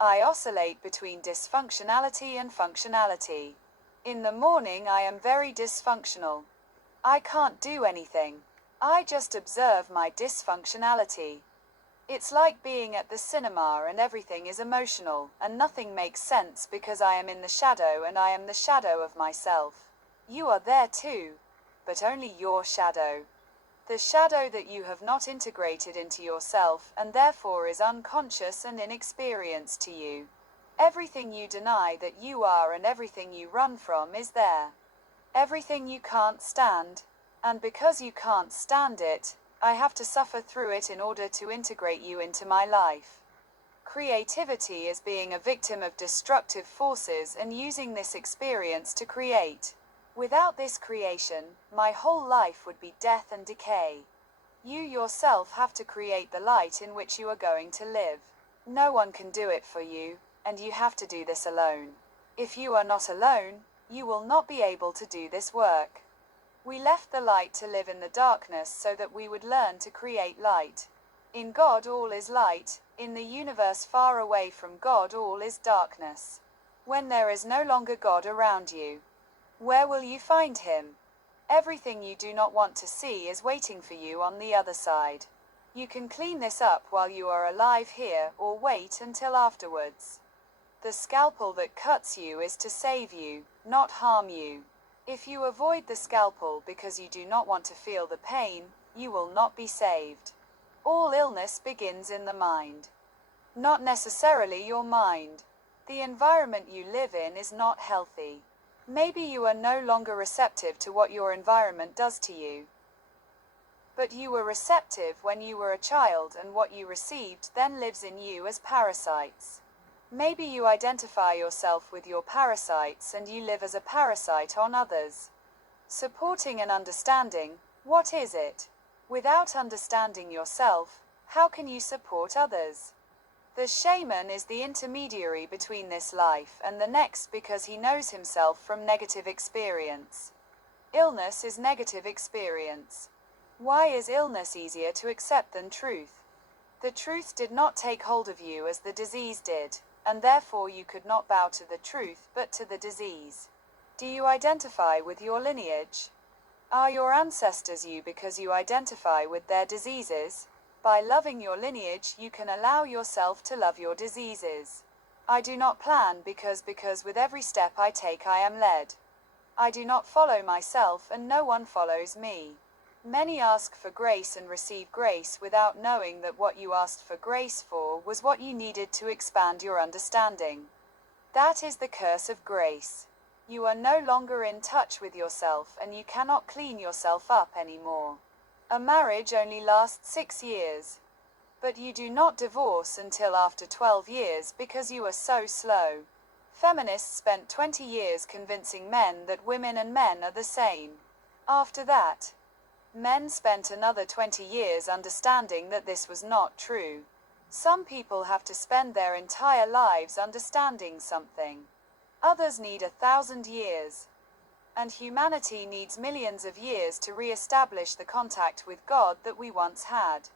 I oscillate between dysfunctionality and functionality. In the morning I am very dysfunctional. I can't do anything. I just observe my dysfunctionality. It's like being at the cinema and everything is emotional, and nothing makes sense because I am in the shadow and I am the shadow of myself. You are there too, but only your shadow. The shadow that you have not integrated into yourself and therefore is unconscious and inexperienced to you. Everything you deny that you are and everything you run from is there. Everything you can't stand, and because you can't stand it, I have to suffer through it in order to integrate you into my life. Creativity is being a victim of destructive forces and using this experience to create. Without this creation, my whole life would be death and decay. You yourself have to create the light in which you are going to live. No one can do it for you, and you have to do this alone. If you are not alone, you will not be able to do this work. We left the light to live in the darkness so that we would learn to create light. In God all is light, in the universe far away from God all is darkness. When there is no longer God around you, where will you find him? Everything you do not want to see is waiting for you on the other side. You can clean this up while you are alive here, or wait until afterwards. The scalpel that cuts you is to save you, not harm you. If you avoid the scalpel because you do not want to feel the pain, you will not be saved. All illness begins in the mind. Not necessarily your mind. The environment you live in is not healthy. Maybe you are no longer receptive to what your environment does to you. But you were receptive when you were a child, and what you received then lives in you as parasites. Maybe you identify yourself with your parasites and you live as a parasite on others. Supporting and understanding, what is it? Without understanding yourself, how can you support others? The shaman is the intermediary between this life and the next because he knows himself from negative experience. Illness is negative experience. Why is illness easier to accept than truth? The truth did not take hold of you as the disease did, and therefore you could not bow to the truth but to the disease. Do you identify with your lineage? Are your ancestors you because you identify with their diseases? By loving your lineage you can allow yourself to love your diseases. I do not plan because with every step I take I am led. I do not follow myself and no one follows me. Many ask for grace and receive grace without knowing that what you asked for grace for was what you needed to expand your understanding. That is the curse of grace. You are no longer in touch with yourself and you cannot clean yourself up anymore. A marriage only lasts 6 years. But you do not divorce until after 12 years because you are so slow. Feminists spent 20 years convincing men that women and men are the same. After that, men spent another 20 years understanding that this was not true. Some people have to spend their entire lives understanding something. Others need 1,000 years. And humanity needs millions of years to re-establish the contact with God that we once had.